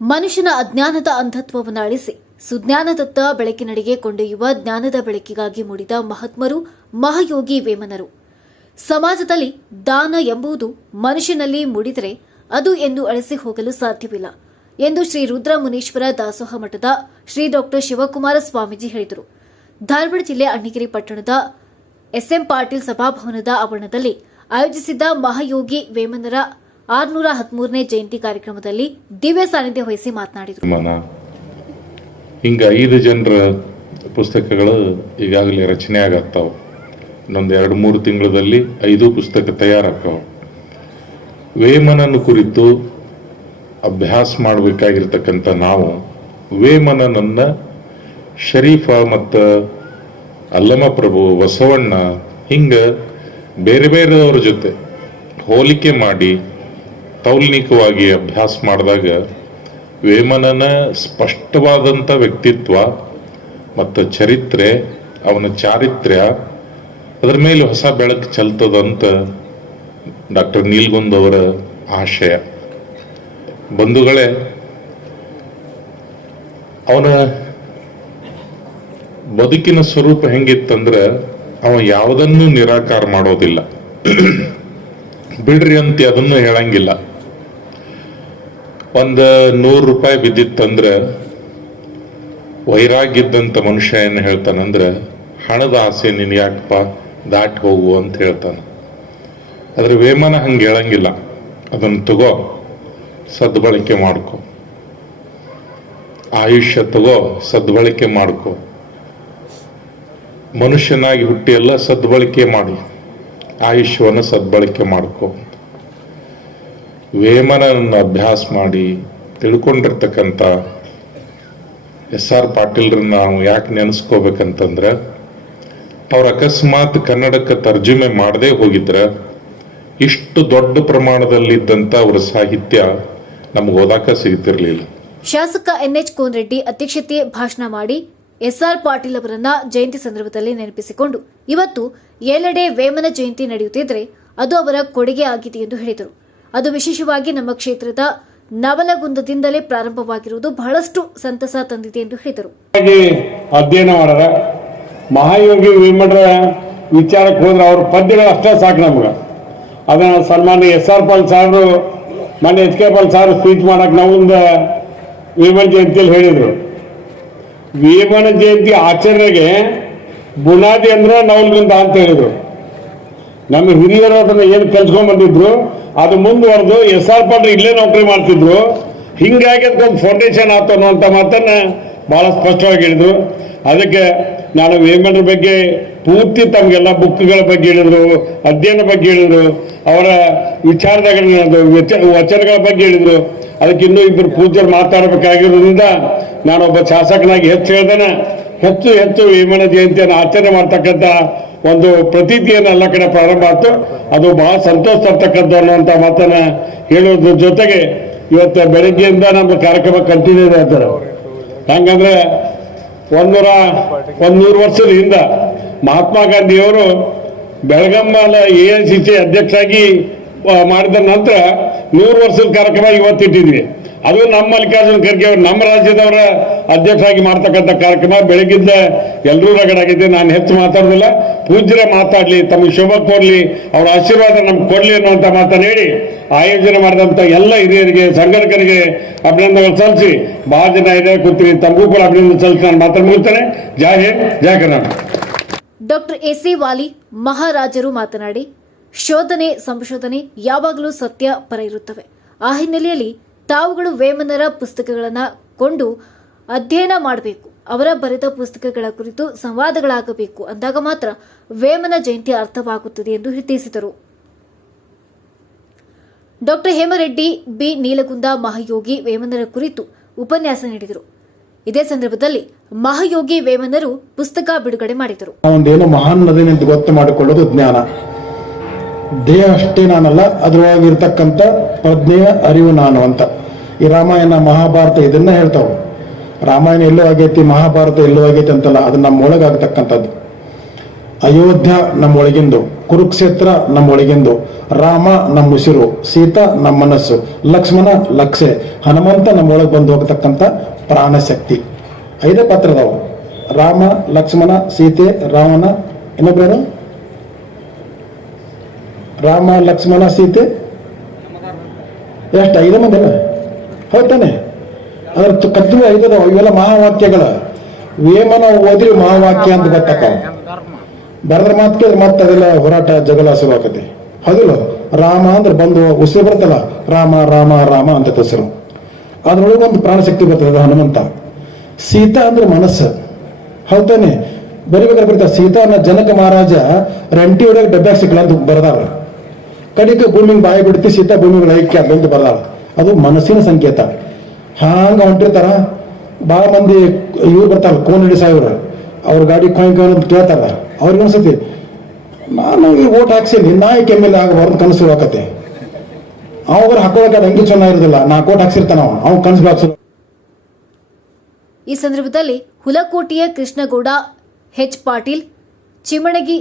ಮನುಷ್ಯನ ಅಜ್ಞಾನದ ಅಂಧತ್ವವನ್ನು ಅಳಿಸಿ ಸುಜ್ಞಾನದತ್ತ ಬೆಳಕಿನಡೆಗೆ ಕೊಂಡೊಯ್ಯುವ ಜ್ಞಾನದ ಬೆಳಕಿಗಾಗಿ ಮೂಡಿದ ಮಹಾತ್ಮರು ಮಹಾಯೋಗಿ ವೇಮನರು. ಸಮಾಜದಲ್ಲಿ ದಾನ ಎಂಬುದು ಮನುಷ್ಯನಲ್ಲಿ ಮೂಡಿದರೆ ಅದು ಎಂದು ಅಳಿಸಿ ಹೋಗಲು ಸಾಧ್ಯವಿಲ್ಲ ಎಂದು ಶ್ರೀ ರುದ್ರಮುನೀಶ್ವರ ದಾಸೋಹ ಮಠದ ಶ್ರೀ ಡಾ ಶಿವಕುಮಾರ ಸ್ವಾಮೀಜಿ ಹೇಳಿದರು. ಧಾರವಾಡ ಜಿಲ್ಲೆ ಅಣ್ಣಿಗೇರಿ ಪಟ್ಟಣದ ಎಸ್ಎಂ ಪಾಟೀಲ್ ಸಭಾಭವನದ ಆವರಣದಲ್ಲಿ ಆಯೋಜಿಸಿದ್ದ ಮಹಾಯೋಗಿ ವೇಮನರ 613ನೇ ಜಯಂತಿ ಕಾರ್ಯಕ್ರಮದಲ್ಲಿ ದಿವ್ಯ ಸಾನ್ನಿಧ್ಯ ವಹಿಸಿ ಮಾತನಾಡಿದರು. ಹಿಂಗ 5 ಜನರ ಪುಸ್ತಕಗಳು ಈಗಾಗಲೇ ರಚನೆ ಆಗತ್ತಾವ. ಇನ್ನೊಂದು 2-3 ತಿಂಗಳಲ್ಲಿ 5 ಪುಸ್ತಕ ತಯಾರಾಗ್ತಾವ. ವೇಮನನ ಕುರಿತು ಅಭ್ಯಾಸ ಮಾಡಬೇಕಾಗಿರ್ತಕ್ಕಂಥ ನಾವು ವೇಮನನನ್ನ ಶರೀಫ ಮತ್ತು ಅಲ್ಲಮಪ್ರಭು, ಬಸವಣ್ಣ ಹಿಂಗ ಬೇರೆ ಬೇರೆಯವ್ರ ಜೊತೆ ಹೋಲಿಕೆ ಮಾಡಿ ತೌಲನಿಕವಾಗಿ ಅಭ್ಯಾಸ ಮಾಡಿದಾಗ ವೇಮನನ ಸ್ಪಷ್ಟವಾದಂಥ ವ್ಯಕ್ತಿತ್ವ ಮತ್ತು ಚರಿತ್ರೆ, ಅವನ ಚಾರಿತ್ರ್ಯ ಅದರ ಮೇಲೆ ಹೊಸ ಬೆಳಕು ಚೆಲ್ತದಂತ ಡಾಕ್ಟರ್ ನೀಲ್ಗುಂದ್ ಅವರ ಆಶಯ. ಬಂಧುಗಳೇ, ಅವನ ಬದುಕಿನ ಸ್ವರೂಪ ಹೆಂಗಿತ್ತಂದ್ರೆ ಅವ ಯಾವುದನ್ನು ನಿರಾಕಾರ ಮಾಡೋದಿಲ್ಲ, ಬಿಡ್ರಿ ಅಂತ ಅದನ್ನು ಹೇಳಂಗಿಲ್ಲ. ಒಂದು 100 ರೂಪಾಯಿ ಬಿದ್ದಿತ್ತಂದ್ರೆ ವೈರಾಗ್ಯದಂತ ಮನುಷ್ಯ ಏನು ಹೇಳ್ತಾನಂದ್ರೆ, ಹಣದ ಆಸೆ ನೀನ್ ಯಾಕಪ್ಪ ದಾಟಿ ಹೋಗು ಅಂತ ಹೇಳ್ತಾನ. ಆದ್ರೆ ವೇಮನ ಹಂಗೆ ಹೇಳಂಗಿಲ್ಲ. ಅದನ್ನು ತಗೋ, ಸದ್ಬಳಕೆ ಮಾಡ್ಕೊ, ಆಯುಷ್ಯ ತಗೋ, ಸದ್ಬಳಕೆ ಮಾಡ್ಕೊ, ಮನುಷ್ಯನಾಗಿ ಹುಟ್ಟಿ ಎಲ್ಲ ಸದ್ಬಳಕೆ ಮಾಡಿ ಆಯುಷ್ಯವನ್ನು ಸದ್ಬಳಕೆ ಮಾಡ್ಕೊ. ವೇಮನನ್ನು ಅಭ್ಯಾಸ ಮಾಡಿ ತಿಳ್ಕೊಂಡಿರ್ತಕ್ಕಂಥ SR ಪಾಟೀಲ್ರನ್ನ ನಾವು ಯಾಕೆ ನೆನೆಸ್ಕೋಬೇಕಂತಂದ್ರೆ, ಅವ್ರ ಅಕಸ್ಮಾತ್ ಕನ್ನಡಕ್ಕೆ ತರ್ಜುಮೆ ಮಾಡದೇ ಹೋಗಿದ್ರೆ ಇಷ್ಟು ದೊಡ್ಡ ಪ್ರಮಾಣದಲ್ಲಿದ್ದಂಥ ಅವರ ಸಾಹಿತ್ಯ ನಮ್ಗೆ ಓದಾಕ ಸಿಗ್ತಿರ್ಲಿಲ್ಲ. ಶಾಸಕ NH ಕೋನರೆಡ್ಡಿ ಅಧ್ಯಕ್ಷತೆ ಭಾಷಣ ಮಾಡಿ SR ಪಾಟೀಲ್ ಅವರನ್ನ ಜಯಂತಿ ಸಂದರ್ಭದಲ್ಲಿ ನೆನಪಿಸಿಕೊಂಡು, ಇವತ್ತು ಎಲ್ಲೆಡೆ ವೇಮನ ಜಯಂತಿ ನಡೆಯುತ್ತಿದ್ರೆ ಅದು ಅವರ ಕೊಡುಗೆ ಆಗಿದೆ ಎಂದು ಹೇಳಿದರು. ಅದು ವಿಶೇಷವಾಗಿ ನಮ್ಮ ಕ್ಷೇತ್ರದ ನವಲಗುಂದದಿಂದಲೇ ಪ್ರಾರಂಭವಾಗಿರುವುದು ಬಹಳಷ್ಟು ಸಂತಸ ತಂದಿದೆ ಎಂದು ಹೇಳಿದರು. ಅಧ್ಯಯನ ಮಾಡದ ಮಹಾಯೋಗಿ ವೇಮನರ ವಿಚಾರಕ್ಕೆ ಹೋದ್ರೆ ಅವ್ರ ಪದ್ಯಗಳು ಅಷ್ಟೇ ಸಾಕು ನಮ್ಗೆ. ಅದನ್ನ ಸನ್ಮಾನ್ಯ SR ಪಾಲ್ ಸಾರು, ಮೊನ್ನೆ HK ಪಾಲ್ ಸಾರು ಸ್ಪೀಚ್ ಮಾಡಕ್ ನಾವೊಂದು ವೇಮನ ಜಯಂತಿಯಲ್ಲಿ ಹೇಳಿದ್ರು. ವೇಮನ ಜಯಂತಿ ಆಚರಣೆಗೆ ಬುನಾದಿ ಅಂದ್ರೆ ನವಲಗುಂದ ಅಂತ ಹೇಳಿದ್ರು. ನಮ್ಮ ಹಿರಿಯರು ಅದನ್ನ ಏನು ಕಲ್ಸ್ಕೊಂಡ್ ಬಂದಿದ್ರು ಅದು ಮುಂದುವರೆದು SR ಪಾಟೀಲ್ ಇಲ್ಲೇ ನೌಕರಿ ಮಾಡ್ತಿದ್ರು. ಹಿಂಗಾಗಿ ಅದಕ್ಕೊಂದು ಫೌಂಡೇಶನ್ ಆಯ್ತು ಅನ್ನುವಂಥ ಮಾತನ್ನ ಬಹಳ ಸ್ಪಷ್ಟವಾಗಿ ಹೇಳಿದ್ರು. ಅದಕ್ಕೆ ನಾನು ವೇಮನರ ಬಗ್ಗೆ ಪೂರ್ತಿ ತಮಗೆಲ್ಲ ಬುಕ್ಗಳ ಬಗ್ಗೆ ಹೇಳಿದ್ರು, ಅಧ್ಯಯನ ಬಗ್ಗೆ ಹೇಳಿದ್ರು, ಅವರ ವಿಚಾರದಾಗ ವಚನಗಳ ಬಗ್ಗೆ ಹೇಳಿದ್ರು. ಅದಕ್ಕೆ ಇನ್ನೂ 2 ಪೂಜ್ಯರು ಮಾತಾಡಬೇಕಾಗಿರೋದ್ರಿಂದ ನಾನೊಬ್ಬ ಶಾಸಕನಾಗಿ ಹೆಚ್ಚು ಹೇಳ್ದೇನೆ, ಹೆಚ್ಚು ವೇಮನ ಜಯಂತಿಯನ್ನು ಆಚರಣೆ ಮಾಡ್ತಕ್ಕಂಥ ಒಂದು ಪ್ರತೀತಿಯನ್ನು ಎಲ್ಲ ಕಡೆ ಪ್ರಾರಂಭ ಆಯ್ತು. ಅದು ಬಹಳ ಸಂತೋಷ ತರ್ತಕ್ಕಂಥ ಅನ್ನುವಂಥ ಮಾತನ್ನ ಹೇಳೋದ್ರ ಜೊತೆಗೆ ಇವತ್ತು ಬೆಳಗ್ಗೆಯಿಂದ ನಮ್ಮ ಕಾರ್ಯಕ್ರಮ ಕಂಟಿನ್ಯೂ ಆಗ್ತಾರೆ. ಹಂಗಂದ್ರೆ 100 ವರ್ಷದ ಹಿಂದೆ ಮಹಾತ್ಮ ಗಾಂಧಿಯವರು ಬೆಳಗಮ್ಮನ ANCC ಅಧ್ಯಕ್ಷರಾಗಿ ಮಾಡಿದ ನಂತರ 100 ವರ್ಷದ ಕಾರ್ಯಕ್ರಮ ಇವತ್ತಿಟ್ಟಿದ್ವಿ. ಅದು ನಮ್ಮ ಮಲ್ಲಿಕಾರ್ಜುನ ಖರ್ಗೆ ಅವರು ನಮ್ಮ ರಾಜ್ಯದವರ ಅಧ್ಯಕ್ಷರಾಗಿ ಮಾಡ್ತಕ್ಕಂಥ ಕಾರ್ಯಕ್ರಮ. ಬೆಳಗಿಂದ ಎಲ್ಲರೂ ರಗಡಾಗಿದೆ. ನಾನು ಹೆಚ್ಚು ಮಾತಾಡೋದಿಲ್ಲ, ಪೂಜ್ಯರೇ ಮಾತಾಡ್ಲಿ, ತಮಗೆ ಶೋಭೆ ಕೊಡ್ಲಿ, ಅವ್ರ ಆಶೀರ್ವಾದ ನಮ್ಗೆ ಕೊಡ್ಲಿ ಅನ್ನುವಂಥ ಮಾತನ್ನು ಹೇಳಿ ಆಯೋಜನೆ ಮಾಡಿದಂಥ ಎಲ್ಲ ಹಿರಿಯರಿಗೆ, ಸಂಘಟಕರಿಗೆ ಅಭಿನಂದನೆಗಳು ಸಲ್ಲಿಸಿ, ಬಹಳ ಜನ ಇದೆ ಕೂತೀವಿ, ತಮಗೂ ಕೂಡ ಅಭಿನಂದನೆ ಸಲ್ಲಿಸಿ ನಾನು ಮಾತಾಡಿ ಮುಗಿಸ್ತೇನೆ. ಜೈ ಹಿಂದ್, ಜೈ ಕರ್ನಾಟಕ. ಡಾಕ್ಟರ್ AC ವಾಲಿ ಮಹಾರಾಜರು ಮಾತನಾಡಿ, ಶೋಧನೆ ಸಂಶೋಧನೆ ಯಾವಾಗಲೂ ಸತ್ಯ ಪರ ಇರುತ್ತವೆ. ಆ ಹಿನ್ನೆಲೆಯಲ್ಲಿ ತಾವುಗಳು ವೇಮನರ ಪುಸ್ತಕಗಳನ್ನು ಕೊಂಡು ಅಧ್ಯಯನ ಮಾಡಬೇಕು, ಅವರ ಬರೆದ ಪುಸ್ತಕಗಳ ಕುರಿತು ಸಂವಾದಗಳಾಗಬೇಕು. ಅಂದಾಗ ಮಾತ್ರ ವೇಮನ ಜಯಂತಿ ಅರ್ಥವಾಗುತ್ತದೆ ಎಂದು ತಿಳಿಸಿದರು. ಡಾಕ್ಟರ್ ಹೇಮರೆಡ್ಡಿ ಬಿ ನೀಲಗುಂದ ಮಹಾಯೋಗಿ ವೇಮನರ ಕುರಿತು ಉಪನ್ಯಾಸ ನೀಡಿದರು. ಇದೇ ಸಂದರ್ಭದಲ್ಲಿ ಮಹಾಯೋಗಿ ವೇಮನರು ಪುಸ್ತಕ ಬಿಡುಗಡೆ ಮಾಡಿದರು. ಒಂದೇನು ಮಹಾನ್ ನದಿ ನಿಂತು ಗೊತ್ತು ಮಾಡಿಕೊಳ್ಳೋದು ಜ್ಞಾನ. ದೇಹ ಅಷ್ಟೇ ನಾನಲ್ಲ, ಅದರೊಳಗಿರ್ತಕ್ಕಂಥ ಪ್ರಜ್ಞೆಯ ಅರಿವು ನಾನು ಅಂತ. ಈ ರಾಮಾಯಣ ಮಹಾಭಾರತ ಇದನ್ನ ಹೇಳ್ತಾವ. ರಾಮಾಯಣ ಎಲ್ಲೋ ಆಗೈತಿ, ಮಹಾಭಾರತ ಎಲ್ಲೋ ಆಗೈತಿ ಅಂತಲ್ಲ, ಅದು ನಮ್ಮ ಒಳಗಾಗ್ತಕ್ಕಂಥದ್ದು. ಅಯೋಧ್ಯ ನಮ್ಮ ಒಳಗಿಂದು, ಕುರುಕ್ಷೇತ್ರ ನಮ್ಮ ಒಳಗಿಂದು, ರಾಮ ನಮ್ಮ ಉಸಿರು, ಸೀತಾ ನಮ್ಮ ಮನಸ್ಸು, ಲಕ್ಷ್ಮಣ ಲಕ್ಷೆ, ಹನುಮಂತ ನಮ್ಮ ಒಳಗೆ ಬಂದು ಹೋಗತಕ್ಕಂಥ ಪ್ರಾಣಶಕ್ತಿ. 5 ಪಾತ್ರ ಅದಾವು: ರಾಮ, ಲಕ್ಷ್ಮಣ, ಸೀತೆ, ರಾವಣ, ಇನ್ನೊಬ್ರು ರಾಮ, ಲಕ್ಷ್ಮಣ, ಸೀತೆ, ಎಷ್ಟು 5 ಮಂದಿ ಅಲ್ಲ? ಹೌದಾನೆ? ಅದ್ರ ಕದ್ದು 5 ಅದಾವ. ಇವೆಲ್ಲ ಮಹಾವಾಕ್ಯಗಳ. ವೇಮನ ಓದ್ರಿ ಮಹಾವಾಕ್ಯ ಅಂತ ಗೊತ್ತಾಕ. ಬರೆದ್ರ ಮಾತ್ ಕೇಳಿದ್ರೆ ಮತ್ತೆ ಅದೆಲ್ಲ ಹೋರಾಟ ಜಗಳ ಶುರುವಾಕತಿ. ಹೌದಿಲ್ಲ? ರಾಮ ಅಂದ್ರೆ ಬಂದು ಉಸಿರು ಬರ್ತಲ್ಲ, ರಾಮ ರಾಮ ರಾಮ ಅಂತ ಹೆಸರು. ಅದ್ರೊಳಗೆ ಒಂದು ಪ್ರಾಣಶಕ್ತಿ ಬರ್ತದೆ, ಅದು ಹನುಮಂತ. ಸೀತಾ ಅಂದ್ರೆ ಮನಸ್ಸು. ಹೌದಾನೆ? ಬರಿಬೇಕಾದ್ರೆ ಬರ್ತಾರೆ, ಸೀತಾನ ಜನಕ ಮಹಾರಾಜ ರಂಟಿ ಒಳಗೆ ಡಬ್ಬ್ಯಾಗ ಸಿಕ್ಕಲ್ಲ ಅಂತ ಬರ್ದಾರ. ಕಡಿಕೆ ಭೂಮಿಗೆ ಬಾಯಿ ಬಿಡ್ತಿ, ಸೀತಾ ಭೂಮಿಗೆ ಐಕ್ಯ ಅಂತ ಬರ್ದಾಳ. ಅದು ಮನಸ್ಸಿನ ಸಂಕೇತ. ಹಾಂಗ ಹೊಂಟಿರ್ತಾರ. ಭಾಳ ಮಂದಿ ಇವ್ರು ಬರ್ತಾರ, ಕೋನಡಿ ಸಾಹೇಬ್ರು. ಅವ್ರ ಗಾಡಿ ಕೊಯ್ ಅಂತ ಕೇಳ್ತಾರ. ಅವ್ರಿಗೆ ಅನ್ಸತಿ, ನಾನು ಈ ಓಟ್ ಹಾಕ್ಸೀನಿ, ನಾ ಈ MLA ಆಗಬಾರ್ದು ಕನಸು ಹಾಕತ್ತೆ. ಅವಾಗ ಹಾಕೋದಕ್ಕೆ ಅಂಗಿ ಚೆನ್ನಾಗಿರೋದಿಲ್ಲ. 4 ಓಟ್ ಹಾಕ್ಸಿರ್ತಾನ ಅವ್ನು ಕನಸು ಹಾಕ್ಸ. ಈ ಸಂದರ್ಭದಲ್ಲಿ ಹುಲಕೋಟೆಯ ಕೃಷ್ಣಗೌಡ, H. ಪಾಟೀಲ್, ಚಿಮಣಗಿ